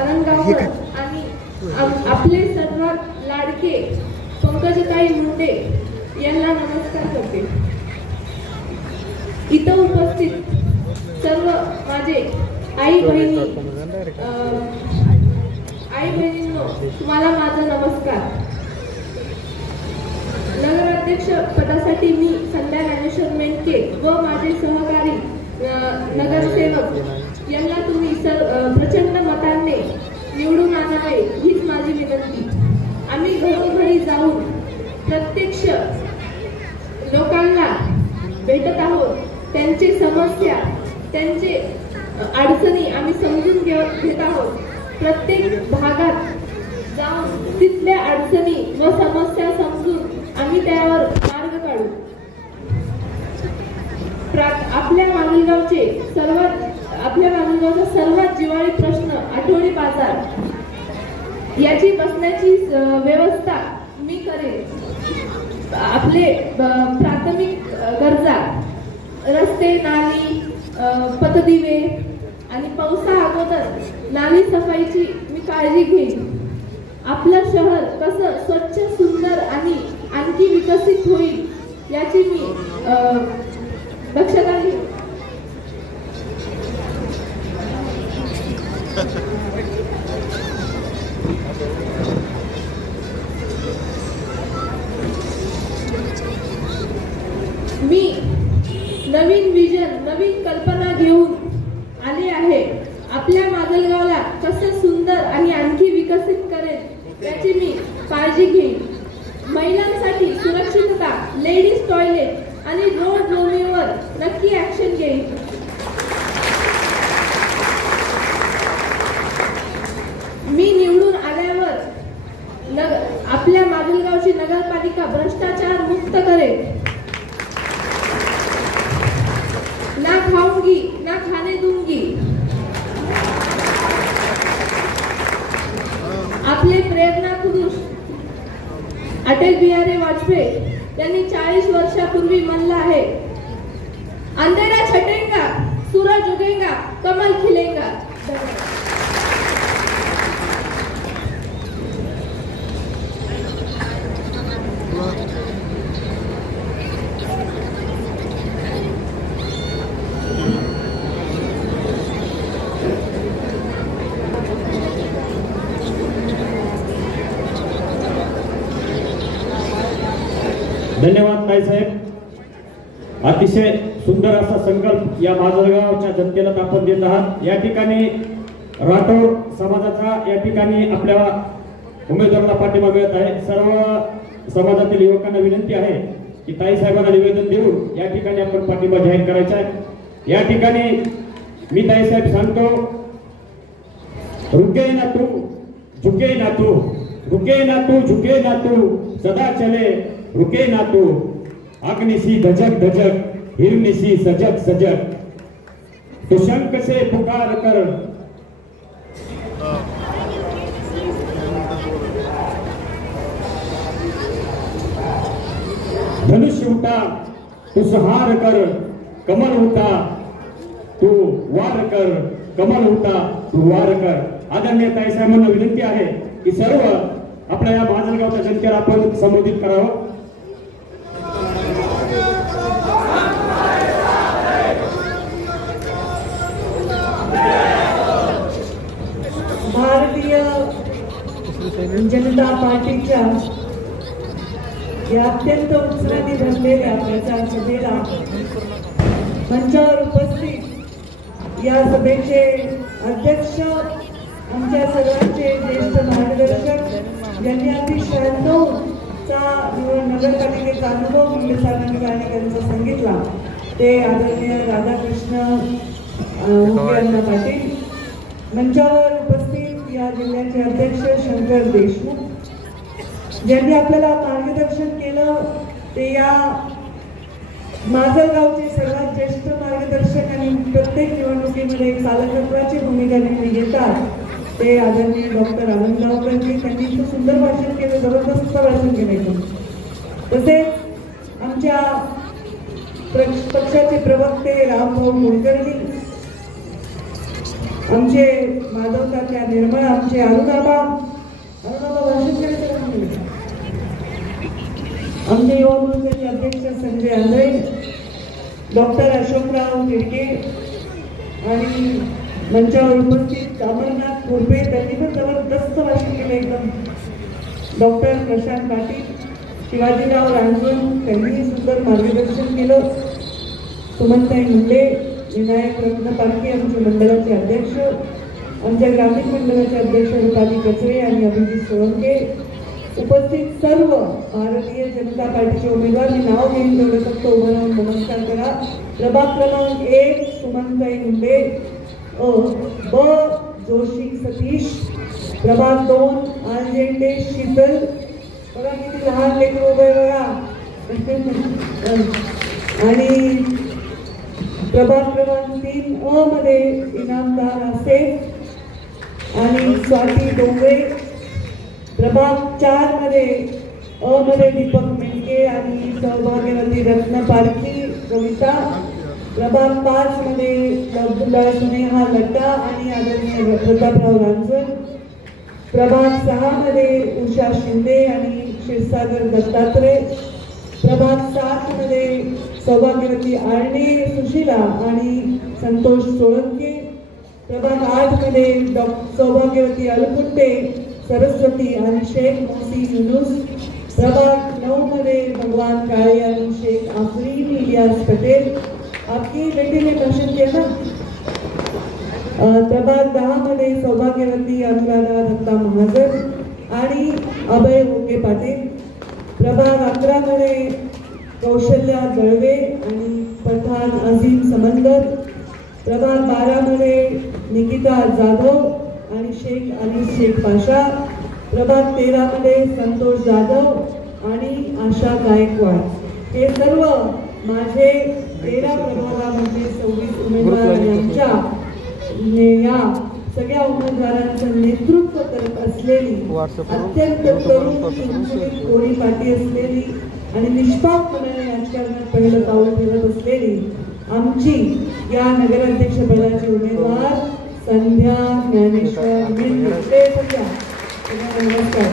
आनंदगावकर आणि आपले सर्वात लाडके पंकजताई मुंडे यांना नमस्कार करते. इथं उपस्थित सर्व माझे आई बहिणी आई बहिणींनो तुम्हाला माझा नमस्कार. नगराध्यक्ष पदासाठी मी संध्या ज्ञानेश्वर मेंढके व माझे सहकारी नगरसेवक यांना तुम्ही सर प्रचंड मतांनी निवडून आणावे हीच माझी विनंती. आम्ही घरोघरी जाऊन प्रत्यक्ष लोकांना भेटत आहोत. त्यांची समस्या त्यांचे अडचणी आम्ही समजून घेत आहोत. प्रत्येक भागात जाऊन तिथल्या अडचणी व समस्या समजून आम्ही त्यावर मार्ग काढू. प्रा- आपल्या माजलगावचे सर्वात आपल्या माजलगावचा सर्वात जिवाळी प्रश्न आठवडी बाजार. याची बसण्याची व्यवस्था मी करेन. आपले ब- प्राथमिक गरजा. रस्ते नाली पतदिवे आणि पावसा अगोदर नाली सफाईची मी काळजी घेईन. आपलं शहर कसं स्वच्छ सुंदर आणि आणखी विकसित होईल याची मी दक्षता घेईन. मी नवीन विजन नवीन कल्पना घेऊन आले आहे आपल्या माजलगावला कसं सुंदर आणि आणखी विकसित करेल याची मी काळजी घेईन महिलांसाठी सुरक्षितता लेडीज टॉयलेट आणि रोड रोमिंगवर नक्की ऍक्शन घेईन मी निवडून आल्यावर नग आपल्या माजलगावची नगरपालिका भ्रष्टाचार मुक्त करेल ना खाऊंगी ना खाने दूंगी आपले प्रेरणा पुरुष अटल बिहारी वाजपेयी यांनी चाळीस वर्षापूर्वी म्हणलं आहे अंधेरा छटेंगा सूरज उगेंगा कमल खिलेंगा. धन्यवाद. अतिशय सुंदर असा संकल्प या माजलगावच्या जनतेला आपण देत आहात. या ठिकाणी राठोड समाजाचा या ठिकाणी आपल्या उमेदवाराला पाठिंबा मिळत आहे. सर्व समाजातील युवकांना विनंती आहे की ताईसाहेबांना निवेदन देऊन या ठिकाणी आपण पाठिंबा जाहीर करायचा आहे. या ठिकाणी मी ताईसाहेब सांगतो रुके ना तू झुके ना तू रुके ना तू झुके ना तू सदा चले रुके ना तू. अग्निशी धजक धजक हिरनिसी सजग सजग तो से पुकार कर. धनुष उठा तू कर. कमल उठा तू वार कर. कमल उठा तू वार कर. आदरणीय ताईसाहेबांना विनंती आहे की सर्व आपल्या या माजलगावच्या जनतेला आपण संबोधित करावं भारतीय जनता पार्टीच्या या अत्यंत उत्साहाने भरलेल्या प्रचार सभेला मंचावर उपस्थित या सभेचे अध्यक्ष आमच्या सर्वांचे ज्येष्ठ मार्गदर्शक यांनी अगदी शहाण्णवचा नगरपालिकेचा अनुभव म्हणजे मुंडे साहेबांनी सांगितला ते आदरणीय राधाकृष्ण पाटील मंचावर उपस्थित या जिल्ह्याचे अध्यक्ष शंकर देशमुख ज्यांनी आपल्याला मार्गदर्शन केलं ते या माजलगावचे सर्वात ज्येष्ठ मार्गदर्शक आणि प्रत्येक निवडणुकीमध्ये पालकत्वाची भूमिका नेहमी घेतात ते आदरणीय डॉक्टर आनंदगावकरजी त्यांनी इतकं सुंदर भाषण केलं जबरदस्त भाषण केलं एकदम. तसेच आमच्या पक्षाचे प्रवक्ते रामभाऊ मोडकर्णी आमचे माधव काका निर्मळ आमचे अरुणाबा. अरुणाबा आमचे युवा मोर्चाचे अध्यक्ष संजय आंधळे डॉक्टर अशोकराव तिडके आणि मंचावर उपस्थित अमरनाथ कुर्बे त्यांनी पण जबरदस्त भाषण केलं एकदम. डॉक्टर प्रशांत पाटील शिवाजीराव रांजून त्यांनी सुंदर मार्गदर्शन केलं. सुमनताई मुंडे विनायक रत्न पालखी आमचे मंडळाचे अध्यक्ष आमच्या ग्रामीण मंडळाचे अध्यक्ष रुपाली कचरे आणि अभिजित सोळंके. उपस्थित सर्व भारतीय जनता पार्टीचे उमेदवार मी नाव घेईन तेवढं फक्त उभं राहून नमस्कार करा. प्रभाग क्रमांक एक सुमनताई मुंडे. अ ब जोशी सतीश. प्रभाग दोन आंजेंडे शीतल. बघा किती लहान लेकर उभे बघा. आणि प्रभाग क्रमांक तीन अ मध्ये इनामदार आसेफ आणि स्वाती डोंगरे प्रभाग चारमध्ये अ मध्ये दीपक मेंढके आणि सौभाग्यवती रत्न पारखी कविता. प्रभाग पाच मध्ये स्नेहा लड्डा आणि आदरणीय प्रतापराव रांजण. प्रभाग सहा मध्ये उषा शिंदे आणि क्षीरसागर दत्तात्रय. प्रभाग सात मध्ये सौभाग्यवती आळणे सुशिला आणि संतोष सोळंके. प्रभाग आठमध्ये डॉ. सौभाग्यवती अलकुट्टे सरस्वती आणि शेख मोसी युनुस. प्रभाग नऊमध्ये भगवान काळे आणि शेख आफरीन इलियास पटेल. आपकी बेटी ने भाषण किया ना प्रभात प्रभाग दहा मध्ये सौभाग्यवती अनुराधा दत्ता महाजन आणि अभय मोके पाटील. प्रभाग अकरामध्ये कौशल्या दळवे आणि पठाण अझीम समंदर प्रभाग बारा मध्ये निकिता जाधव आणि शेख अली शेख पाशा प्रभाग तेरा मध्ये संतोष जाधव आणि आशा गायकवाड. हे सर्व माझे तेरा प्रभागामध्ये सव्वीस उमेदवार यांच्या या सगळ्या उमेदवारांचं नेतृत्व करत असलेली अत्यंत तरुण कोरी पाठी असलेली आणि निष्पापपणाने राजकारणात पहिलं पाऊल ठेवत असलेली आमची या नगराध्यक्ष पदाची उमेदवार संध्या ज्ञानेश्वर नमस्कार.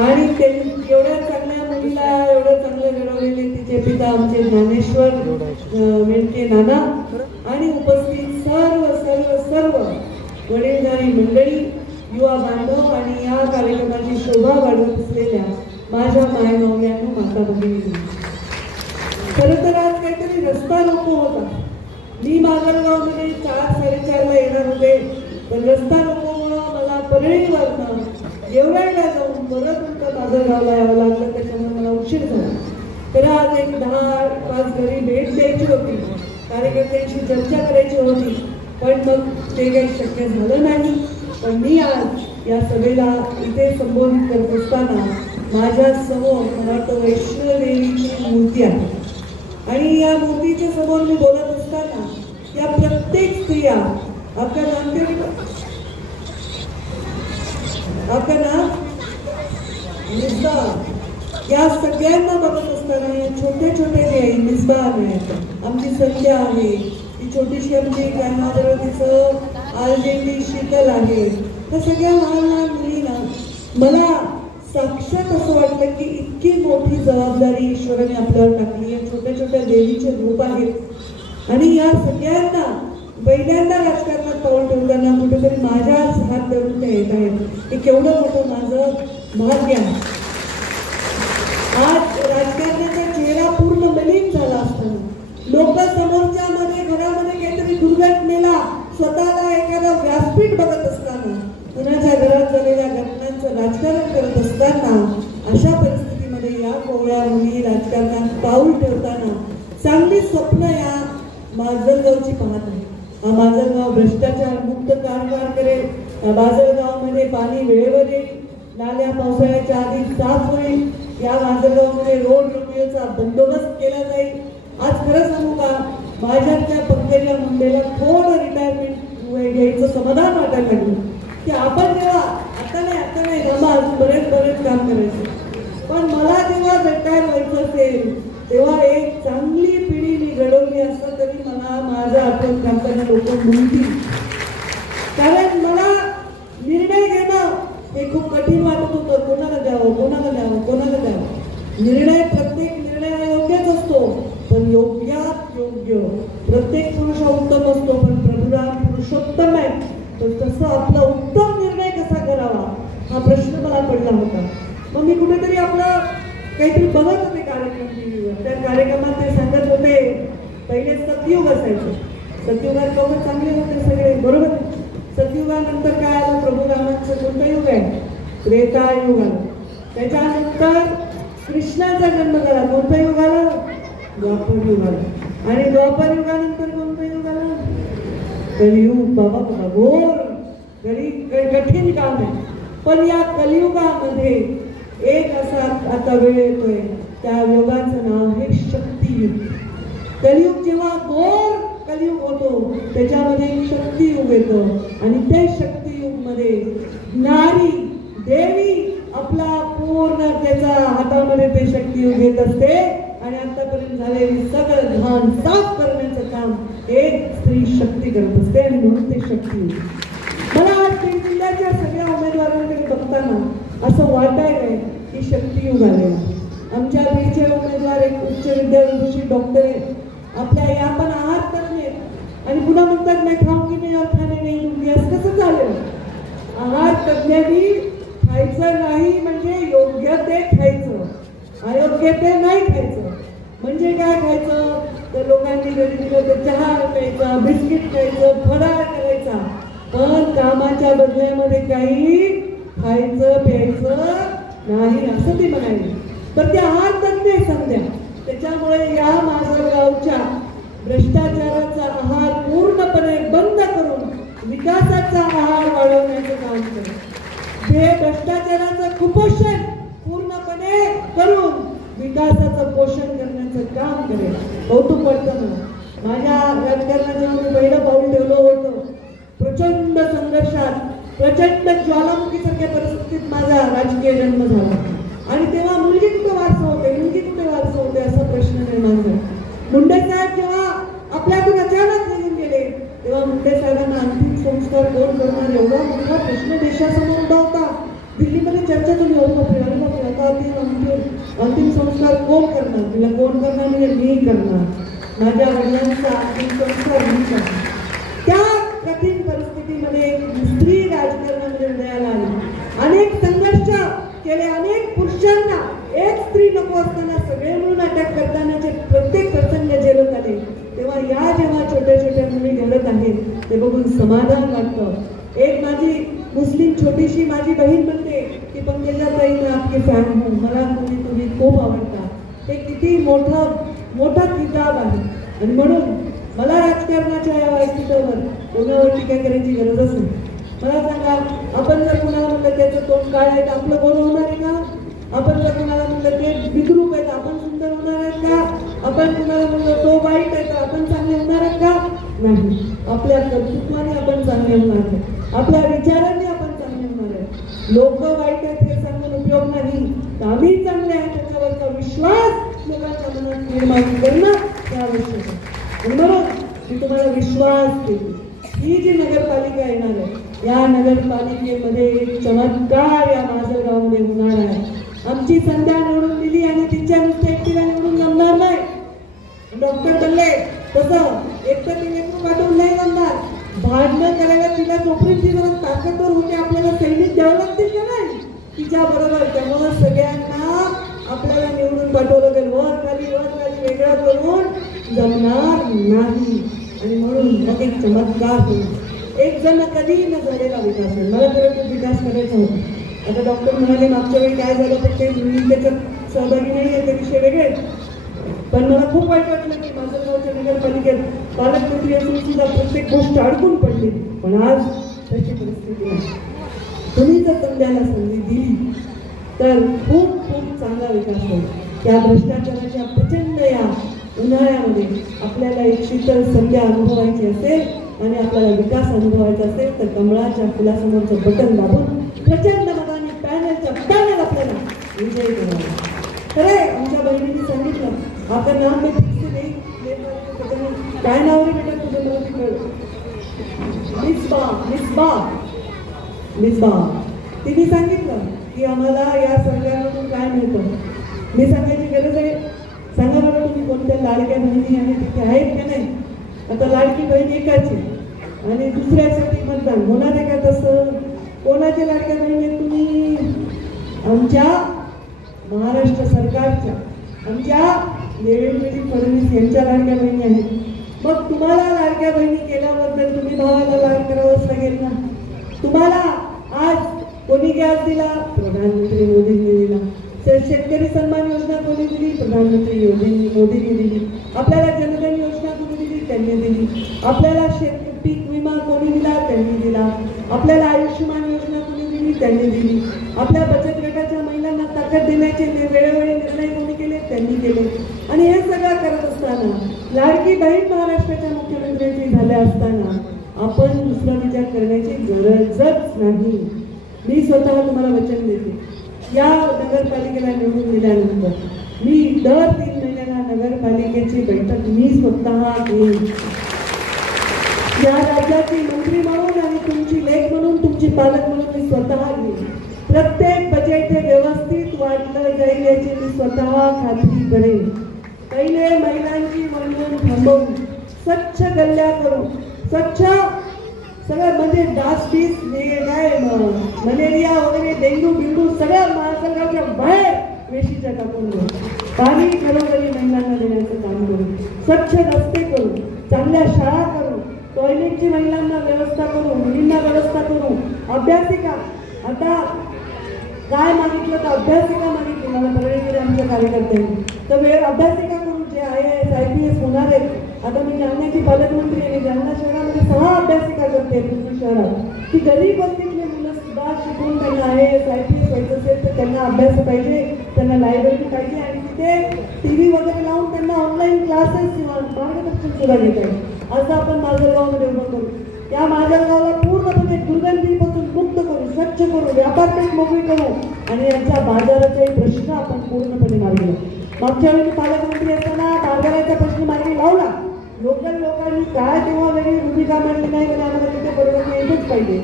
आणि ते एवढ्या चांगल्या मुलीला एवढं चांगलं घडवलेले तिचे पिता आमचे ज्ञानेश्वर अं, मेंढके नाना आणि उपस्थित सर्व सर्व सर्व वडीलधारी मंडळी युवा बांधव आणि या कार्यक्रमाची शोभा वाढवत असलेल्या माझ्या माय मावल्यानं माता भगिनी खरं तर आज काहीतरी रस्ता नको होता. मी माजलगावमध्ये चार साडेचारला येणार होते पण रस्ता नको मला परळीवरनं गेवराईला जाऊन परत नंतर माजलगावला यावं लागलं त्याच्यामुळे मला उशीर झाला. तर आज एक दहा पाच घरी भेट द्यायची होती कार्यकर्त्यांशी चर्चा करायची होती पण मग ते काही शक्य झालं नाही. पण मी आज या सभेला इथे संबोधित करत असताना माझ्यासमोर मला वाटतं वैष्णोदेवीची मूर्ती आहे. आणि या मूर्तीच्या समोर मी बोलत असताना या प्रत्येक स्त्रिया आपल्या नाम क्या या सगळ्यांना बघत असताना या छोटे छोटे जे मिसबा आहे आमची संध्या आहे. ती छोटीशी आमची काय नाव तिचं आलजेंडी शीतल आहे. त्या सगळ्या लहान लहान मुलींना मला साक्षात असं वाटलं की इतकी मोठी जबाबदारी ईश्वराने आपल्यावर टाकली आहे. छोट्या छोट्या देवीचे रूप आहेत. आणि या सगळ्यांना पहिल्यांदा राजकारणात पाऊल ठेवताना कुठेतरी माझ्याच हात धरून त्या येत आहेत. हे केवढं मोठं माझं भाग्य आहे. आज राजकारणाचा चेहरा पूर्ण मलिन झाला असताना लोक समोरच्या मध्ये घरामध्ये काहीतरी दुर्घटनेला स्वतःला एखादा व्यासपीठ बघत असताना कुणाच्या घरात झालेल्या राजकारण करत असताना अशा परिस्थितीमध्ये या कोवळ्या मुली राजकारणात पाऊल ठेवताना चांगली स्वप्न या माजलगावची पाहत आहे. हा माजलगाव भ्रष्टाचार मुक्त कारभार करेल. या माजलगावमध्ये पाणी वेळेवर येईल. नाल्या पावसाळ्याच्या आधी साफ होईल. या माजलगावमध्ये रोड रोमिओचा बंदोबस्त केला जाईल. आज खरं सांगू का माझ्याच्या पंकजा मुंडेला थोडं रिटायरमेंट घ्यायचं समाधान वाटायला लागलं. की आपण जेव्हा जास्त नाही गमा बरेच बरेच काम करायचे. पण मला जेव्हा जगताय व्हायचं असेल तेव्हा एक चांगली पिढी मी घडवली असं तरी मला माझ्या आपण करताना लोक म्हणतील. कारण मला निर्णय घेणं हे खूप कठीण वाटत होतं. कोणाला द्यावं कोणाला द्यावं कोणाला द्यावं? निर्णय प्रत्येक निर्णय हा योग्यच असतो पण योग्यात योग्य. प्रत्येक पुरुष उत्तम असतो पण प्रभुराम पुरुषोत्तम आहे. तर तसं आपलं सतयुग असायचं सतयुगात लोक चांगले होते सगळे बरोबर? सत्युगानंतर सतयुगानंतर काय आलं? प्रभू रामांचं कोणतं युग आहे. त्रेतायुग आलं त्याच्यानंतर कृष्णाचा जन्म झाला. कोणतं युग आलं? द्वापर युग आलं आणि द्वापर युगानंतर कोणतं युग आलं? कलियुग. बाबा बाबा घोर कली कठीण काम आहे. पण या कलियुगामध्ये एक असा आता वेळ येतोय. त्या योगाचं नाव आहे शक्तियुग. कलियुग जेव्हा घोर कलियुग होतो त्याच्यामध्ये शक्तियुग येतं. आणि ते शक्तियुगमध्ये नारी देवी आपला पूर्ण त्याचा हातामध्ये ते शक्तियुग येत असते. आणि आतापर्यंत झालेली सगळं घाण साफ करण्याचं काम एक स्त्री शक्ती करत असते. आणि म्हणून ते शक्तियुग. मला आज जिल्ह्याच्या सगळ्या उमेदवारांकडे बघताना असं वाटायलंय की शक्तियुग आलेला आमच्या बीडचे उमेदवार एक उच्च विद्यापीठाची डॉक्टर आपल्या या पण आहार तज्ञ आणि पुन्हा म्हणतात नाही खाऊंगी नाही अर्थाने नाही दूंगी असं कसं चालेल? आहार तज्ञांनी खायचं नाही म्हणजे योग्य ते खायचं. अयोग्य ते नाही खायचं. म्हणजे काय खायचं? तर लोकांनी घरी दिलं तर चहा प्यायचा बिस्किट खायचं फराळ करायचा. पण कामाच्या बदल्यामध्ये काही खायचं प्यायचं नाही असं ते म्हणाली. तर ते आहार तज्ञ आहे समजा. त्याच्यामुळे या माझ्या गावच्या भ्रष्टाचाराचा आहार पूर्णपणे बंद करून विकासाचा आहार वाढवण्याचं काम करेल हे भ्रष्टाचाराचं कुपोषण पूर्णपणे करून विकासाचं पोषण करण्याचं काम करेल कौतुक वाटतं माझ्या राजकारणाचं जेव्हा मी पहिलं पाऊल ठेवलं होतं. प्रचंड संघर्षात प्रचंड ज्वालामुखीसारख्या परिस्थितीत माझा राजकीय जन्म झाला. आणि तेव्हा मुलगी कुठे वारसं होते. निर्माण झाला मुंडे साहेब जेव्हा आपल्यातून अचानक निघून गेले तेव्हा मुंडे साहेबांना अंतिम संस्कार कोण करणार एवढा मोठा प्रश्न देशासमोर उभा होता. दिल्लीमध्ये चर्चा तुम्ही होत होती. आता अंतिम अंतिम संस्कार कोण करणार? तिला कोण करणार? म्हणजे मी करणार. माझ्या वडिलांचा अंतिम संस्कार मी करणार. त्या कठीण परिस्थितीमध्ये स्त्री राजकारणामध्ये उदयाला आली. अनेक संघर्ष केले. अनेक पुरुषांना एक स्त्री नको असताना सगळे मिळून अटक करतानाचे प्रत्येक प्रसंग झेलत आले तेव्हा या जेव्हा छोट्या छोट्या मुली घडत आहेत ते बघून समाधान वाटतं. एक माझी मुस्लिम छोटीशी माझी बहीण म्हणते की पंकजा ताई मी आपली फॅन हो. मला तुम्ही तुम्ही खूप आवडता. हे किती मोठा मोठा किताब आहे. आणि म्हणून मला राजकारणाच्या या व्यासपीठावर कोणावर टीका करायची गरजच नाही. मला सांगा आपण जर कुणाला म्हणलं त्याचं तोंड काळ आहे तर आपलं बरं होणार आहे का? आपण जर आपण कुणाला म्हणतो तो वाईट आहे तर आपण चांगले होणार का? नाही. आपल्या कर्तृत्वाने आपण चांगले होणार आहे आपल्या विचारांनी आपण चांगले होणार आहे लोक वाईट आहेत हे सांगून उपयोग नाही. तर आम्ही चांगले आहे त्याच्यावरचा विश्वास लोकांच्या मनात निर्माण करणं हे आवश्यक आहे. म्हणून मी तुम्हाला विश्वास देते. ही जी नगरपालिका येणार आहे या नगरपालिकेमध्ये एक चमत्कार या माजलगावमध्ये होणार आहे. आमची संध्या निवडून दिली आणि तिच्या नुसत्या एकटीला निवडून जमणार नाही डॉक्टर बोलले तसं एक तर तिने पण पाठवून नाही जमणार भांडणं करायला तिला नोकरीची गरज जरा ताकदवर होते. आपल्याला सैनिक द्यावं लागतील का नाही? तिच्या बरोबर त्यामुळं सगळ्यांना आपल्याला निवडून पाठवलं तर वर खाली वर खाली वेगळं करून जमणार नाही. आणि म्हणून मग एक चमत्कार होईल. एक जण कधी न झालेला विकास मला तरी विकास करायचा होता. आता डॉक्टर म्हणाले मागच्या वेळी काय झालं तर ते मी त्याच्यात सहभागी नाही आहे ते विषय वेगळे पण मला खूप वाईट वाटलं की माझं गावच्या नगरपालिकेत पालकमंत्री असून सुद्धा प्रत्येक गोष्ट अडकून पडली. पण आज तशी परिस्थिती नाही. तुम्ही जर संध्याला संधी दिली तर खूप खूप चांगला विकास होईल. त्या भ्रष्टाचाराच्या प्रचंड या उन्हाळ्यामध्ये आपल्याला एक शीतल संध्या अनुभवायची असेल आणि आपल्याला विकास अनुभवायचा असेल तर कमळाच्या फुलासमोरचं बटन दाबून प्रचंड मनाने पॅनलच्या पॅनल आपल्याला विजयी करावा. खरंय आमच्या बहिणीने सांगितलं आता नाम मी फिक्स नाही. काय नाव आहे बेटा तुझं मला तिकडं? मिसबा मिसबा मिसबा तिने सांगितलं की आम्हाला या सरकारमधून काय मिळतं? मी सांगायची गरज आहे. सांगा बरं तुम्ही कोणत्या लाडक्या बहिणी आणि तिथे आहेत का नाही? आता लाडकी बहीण एकाची आणि दुसऱ्यासाठी मतदान. होणार आहे का तसं? कोणाच्या लाडक्या बहिणी तुम्ही? आमच्या महाराष्ट्र सरकारच्या. आमच्या देवेंद्रजी फडणवीस यांच्या लाडक्या बहिणी आहेत. मग तुम्हाला लाडक्या बहिणी केल्याबद्दल तुम्ही भावाला लाड करावंच लागेल ना तुम्हाला आज कोणी गॅस दिला? प्रधानमंत्री मोदींनी दिला. तर शेतकरी सन्मान योजना कोणी दिली? प्रधानमंत्री योजने मोदींनी दिली. आपल्याला जनधन योजना कोणी दिली? त्यांनी दिली. आपल्याला शेत पीक विमा कोणी दिला? त्यांनी दिला. आपल्याला आयुष्यमान योजना कोणी दिली? त्यांनी दिली. आपल्या बचत गटाच्या महिलांना ताकद देण्याचे वेळोवेळी निर्णय त्यांनी केले. आणि हे सगळं करत असताना लाडकी बहीण महाराष्ट्राच्या मुख्यमंत्र्यांची झाल्या असताना आपण दुसरा विचार करण्याची गरजच नाही. मी स्वतः तुम्हाला वचन देते. या नगरपालिकेला निवडून दिल्यानंतर मी दर तीन महिन्याला नगरपालिकेची बैठक मी स्वतः घेईन. या राज्याची मंत्री म्हणून आणि तुमची लेख म्हणून तुमची पालक म्हणून मी स्वतः घेईन. प्रत्येक वाढलं मी स्वतः खात्री करेन. पहिले महिलांची वणवण थांबवून स्वच्छ गल्ल्या करू स्वच्छ सगळं म्हणजे डासबीस काय मलेरिया वगैरे डेंग्यू बिंगू सगळ्या महासंघाच्या बाहेर वेशीच्या टाकून देऊ पाणी घरोघरी महिलांना देण्याचं काम करू स्वच्छ रस्ते करू चांगल्या शाळा करू टॉयलेटची महिलांना व्यवस्था करू मुलींना व्यवस्था करू अभ्यासिका आता काय मागितलं तर अभ्यासिका मागितली मला परळीमध्ये आमच्या कार्यकर्त्यांनी तर वेळ अभ्यासिका करून जे I S I P S होणार आहेत आता मी जालन्याची पालकमंत्री आणि जालना शहरामध्ये सहा अभ्यासिका करते शहरात. की गरीब वस्तीतले मुलं सुद्धा शिकून त्यांना I S I P S व्हायचं असेल तर त्यांना अभ्यास पाहिजे त्यांना लायब्ररी पाहिजे आणि तिथे टी व्ही वगैरे लावून त्यांना ऑनलाईन क्लासेस किंवा मार्गदर्शन सुद्धा घेत आहे. असं आपण माजलगावमध्ये उभं करू. या गावाला पूर्णपणे दुर्गंधी करू व्यापार करू मोकळी करू आणि यांचा बाजाराचाही प्रश्न आपण पूर्णपणे मार्गी मागच्या वेळी पालकमंत्री असताना बाजाराचा प्रश्न मार्गी लावला. लोकल लोकांनी काय तेव्हा वेगळी भूमिका मांडली नाही म्हणजे आम्हाला तिथे बरोबर येतच पाहिजे.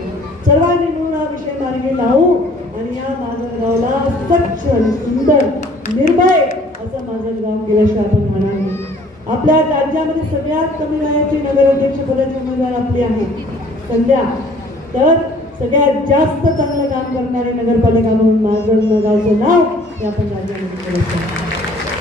सर्वांनी मिळून हा विषय मार्गी लावू आणि या माजलगावला स्वच्छ आणि सुंदर निर्भय असं माजलगाव केल्याशिवाय आपण राहणार नाही. आपल्या राज्यामध्ये सगळ्यात कमी वयाची नगराध्यक्ष पदाची उमेदवार आपली आहे संध्या तर सगळ्यात जास्त चांगलं काम करणारे नगरपालिका म्हणून माझं गावचं नाव हे आपण राज्यामध्ये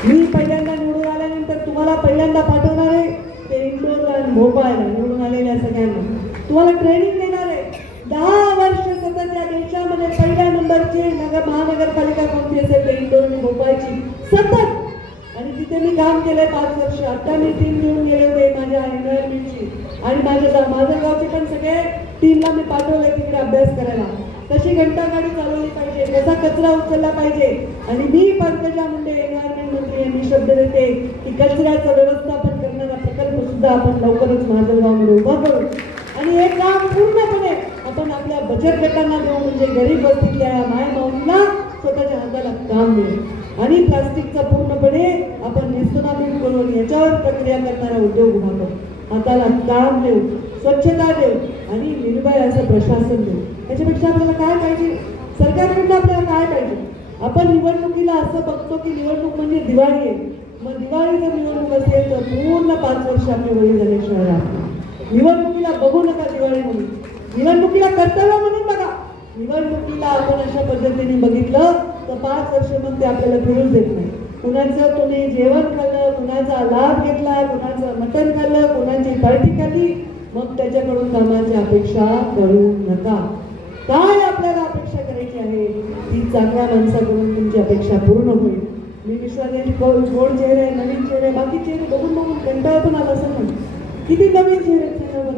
मी पहिल्यांदा निवडून आल्यानंतर तुम्हाला पहिल्यांदा पाठवणार आहे ते इंदोरला आणि भोपाळला निवडून आलेल्या सगळ्यांना. तुम्हाला ट्रेनिंग देणार आहे. दहा वर्ष सतत या देशामध्ये पहिल्या नंबरची नगर महानगरपालिका कोणती असेल ते इंदोर आणि भोपाळची सतत. आणि तिथे मी काम केलंय पाच वर्ष. आता मी टीम घेऊन गेले होते माझ्या एनवायरमेंटची आणि माझ्या माझं गावचे पण सगळे टीमला मी पाठवलं तिकडे अभ्यास करायला. कशी घंटागाडी चालवली पाहिजे त्याचा कचरा उचलला पाहिजे. आणि मी पंकजा मुंडे एन्व्हायरमेंट मंत्री यांनी शब्द देते की कचऱ्याचं व्यवस्थापन करणारा प्रकल्प सुद्धा आपण लवकरच महाजनगावमध्ये उभा करू. आणि हे काम पूर्णपणे आपण आपल्या बचत गटांना देऊ म्हणजे गरीब वस्तीतल्या या माय स्वतःच्या हाताला काम मिळेल आणि प्लास्टिकचा पूर्णपणे आपण निस्तनाबूत करून याच्यावर प्रक्रिया करणारा उद्योग उभा करू. हाताला काम देऊ. स्वच्छता देऊ आणि निर्भय असं प्रशासन देऊ याच्यापेक्षा आपल्याला काय पाहिजे? सरकारकडनं आपल्याला काय पाहिजे? आपण निवडणुकीला असं बघतो की निवडणूक म्हणजे दिवाळी आहे. मग दिवाळी जर निवडणूक असेल तर पूर्ण पाच वर्ष आपली वडील झाले शहरात निवडणुकीला बघू नका दिवाळी म्हणून. निवडणुकीला कर्तव्य म्हणून बघा. निवडणुकीला आपण अशा पद्धतीने बघितलं तर पाच वर्ष मग ते आपल्याला फिरून देत नाही. कुणाचं तुम्ही जेवण खाल्लं कुणाचा लाभ घेतला कुणाचं मटण खाल्लं कुणाची पार्टी खाल्ली मग त्याच्याकडून कामाची अपेक्षा करू नका. काय आपल्याला अपेक्षा करायची आहे? ती चांगल्या माणसाकडून तुमची अपेक्षा पूर्ण होईल. मी विश्वासाची गोड चेहरे नवीन चेहरे बाकी चेहरे बघून बघून कंटाळ पण आला असं म्हणून किती नवीन चेहरे चेहऱ्यावर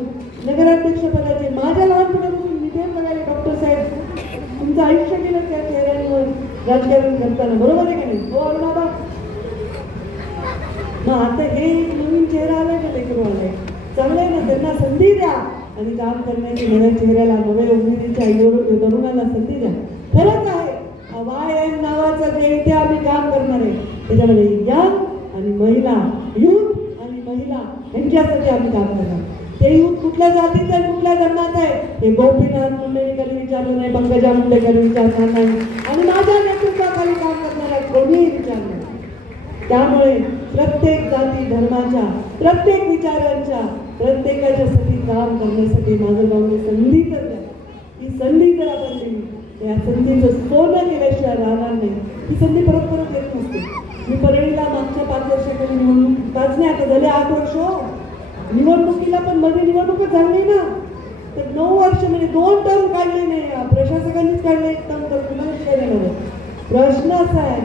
नगराध्यक्ष पदाचे. माझ्या लहानपणापासून मी ते म्हणाले डॉक्टर साहेब. तुमचं आयुष्य गेलं त्या चेहऱ्यांवर. राजकारण करताना. बरोबर आहे का नाही? हो अरुणाबा मग आता हे नवीन चेहरा आलाय का लेकरू आलाय चांगलं आहे ना त्यांना संधी द्या आणि काम करण्याची नव्या चेहऱ्याला नव्या उमेदीच्या युवक तरुणाला संधी द्या. खरंच आहे वाय एम नावाचं जे इथे आम्ही काम करणार आहे. त्याच्यामध्ये यंग आणि महिला युथ आणि महिला यांच्यासाठी आम्ही काम करणार ते युथ कुठल्या जातीचं आहे कुठल्या धर्माचं आहे हे गोपीनाथ मुंडेने कधी विचारलं नाही पंकजा मुंडे कधी विचारणार नाही. आणि माझ्या नेतृत्वाखाली काम करणाऱ्या कोणीही विचारलं त्यामुळे प्रत्येक जाती धर्माच्या प्रत्येक विचारांच्या प्रत्येकाच्यासाठी काम करण्यासाठी माझं गावने संधी करण्या ही संधी जर आपण दिली या संधीचं सोनं केल्याशिवाय राहणार नाही. ही संधी परत परत येत नसते. मी परळीला मागच्या पाच वर्षाखाली निवडणूक पाच नाही आता झाले आठ वर्ष. हो. निवडणुकीला पण मध्ये निवडणूकच झाली ना. तर नऊ वर्ष म्हणजे दोन टर्म काढले नाही. प्रशासकांनीच काढले एक टर्म तर कुणाच काय प्रश्न असा आहे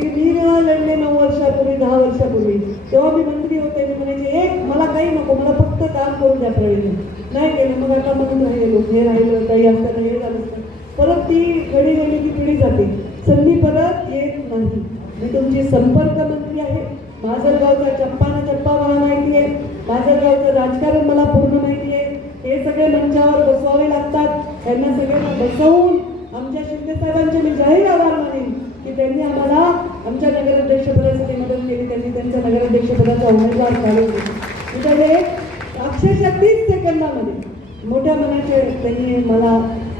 की मी जेव्हा लढले नऊ वर्षापूर्वी दहा वर्षापूर्वी. तेव्हा मी मंत्री होते. मी म्हणायचे एक मला काही नको. मला फक्त काम करून द्या प्रवीण. नाही केलं. मग आता म्हणून राहिलो? हे राहिलं काही असताना हे झालं असतं. परत ती घडी गेली की पिढी जाते. संधी परत येत नाही. मी तुमची संपर्क मंत्री आहे. माझं गावचा चप्पा ना चप्पा मला माहिती आहे. माझं गावचं राजकारण मला पूर्ण माहिती आहे. हे सगळे मंचावर बसवावे लागतात. त्यांना सगळ्यांना बसवून आमच्या शिंदे साहेबांचे मी जाहीर आभार मानेन की त्यांनी आम्हाला आमच्या नगराध्यक्षपदासाठी मदत केली त्यांनी त्यांच्या नगराध्यक्षपदाचा उमेदवार काढून दिला. अक्षरशः तीस सेकंदामध्ये मोठ्या मनाचे त्यांनी मला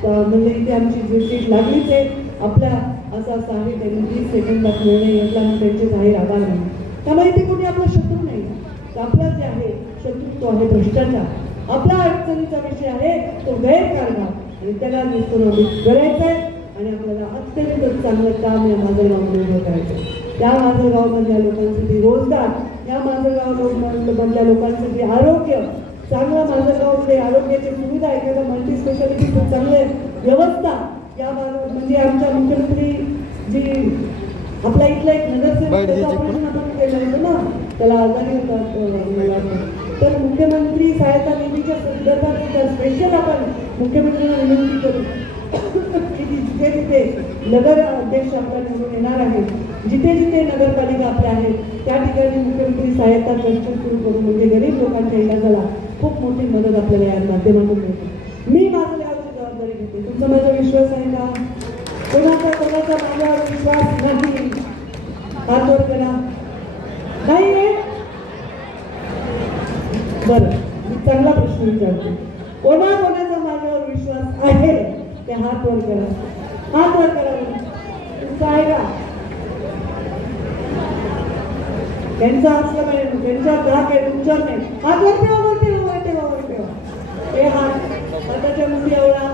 म्हणजे इथे आमची जी सीट लागलीच आहे आपल्या असं असं आहे त्यांनी तीस सेकंदात निर्णय घेतला आणि त्यांचे जाहीर आभार नाही त्यामुळे इथे कोणी आपला शत्रू नाही. तर जे आहे शत्रुत्व आहे भ्रष्टाचार. आपला अडचणीचा विषय आहे तो गैरकारभार आणि त्याला निष्प्रभावित करायचा आहे. आणि आपल्याला अत्यंत चांगलं काम या माजलगावमध्ये करायचं आहे. त्या माजलगावमधल्या लोकांसाठी रोजगार या माजलगाव मधल्या लोकांसाठी आरोग्य चांगलं माजलगावमध्ये आरोग्याची सुविधा एखादा मल्टी स्पेशालिटी चांगले व्यवस्था या भागात म्हणजे आमच्या मुख्यमंत्री जी आपला इथला एक नगरसेवक आपण केलं होतं ना त्याला आजारी होता. तर मुख्यमंत्री सहायता निधीच्या संदर्भात स्पेशल आपण मुख्यमंत्र्यांना विनंती करू की जिथे जिथे नगर अध्यक्ष आपल्या निवडून येणार आहे जिथे जिथे नगरपालिका आपल्या आहेत त्या ठिकाणी मुख्यमंत्री सहायता ट्रस्ट सुरू करून म्हणजे गरीब लोकांच्या इलाजाला खूप मोठी मदत आपल्याला या माध्यमातून मिळते. मी माझं यावरची जबाबदारी घेते. तुमचा माझा विश्वास आहे का? कोणाचा कोणाचा माझ्यावर विश्वास नाही. हात वर करा नाही आहे? बरं मी चांगला प्रश्न विचारते. कोणा कोणाचा माझ्यावर विश्वास आहे? ते हात वर करा. हात वर करा. तुमचा आहे का त्यांचा असलं पाहिजे त्यांचा धाक आहे तुमच्यावर नाही. हात वर ठेवा वर ठेवा वर ठेवा वर ठेवा. हे हात हाताच्या मुठी एवढा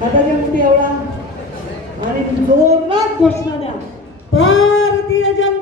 हाताच्या मुठी एवढा आणि जोरदार घोषणा द्या. भारतीय जनता